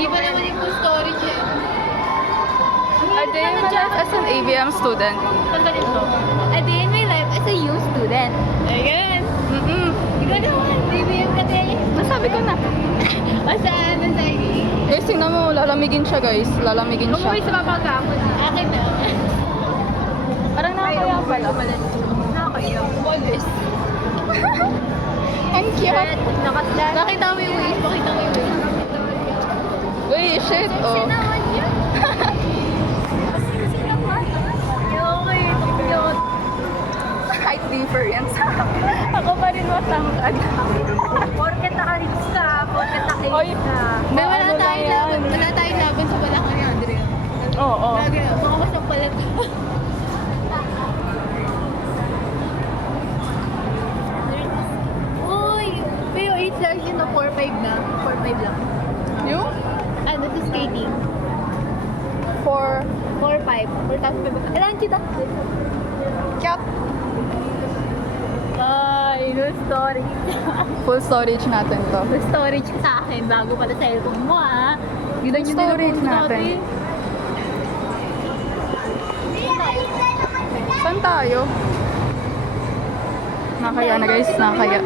Di ba naman yung full storage eh? A day in my life as an ABM student. Tandalin to. A day in my life as a U student. Ayan. Ikaw naman, DBM ka din. Nasabi ko na. O saan? Nasa ID? Guys, tingnan mo, lalamigin siya guys. Lalamigin siya. Umuwi sa papagkapon. Akin na. Parang nakakaya pala. Nakakaya. Always. Ang cute. Nakaslan. Nakita mo yung waist. Pakita mo yung waist. Uy, shit. Oh. naman yun. Kasi naman. Okay. Cute. Height difference. Ako pa rin matangkad. Porket naka-hips ka. Porket Oy, naka-hips ka. May wala maano lang tayong yan. laban. Wala tayong laban sa Balakang ni Andrea. Oo. Lagi. Baka masang palat. Uy! Pero 8 lang yun na 4-5 na. 4-5 lang. Yung? Ano, to skating. 4. 4-5. 4,500. Kailangan kita. Cute. Ay, no storage. Full storage natin to. No storage sa akin. Bago pala sa cellphone mo, ah. Yun Storage natin. Saan tayo? Nakakaya na guys, nakakaya.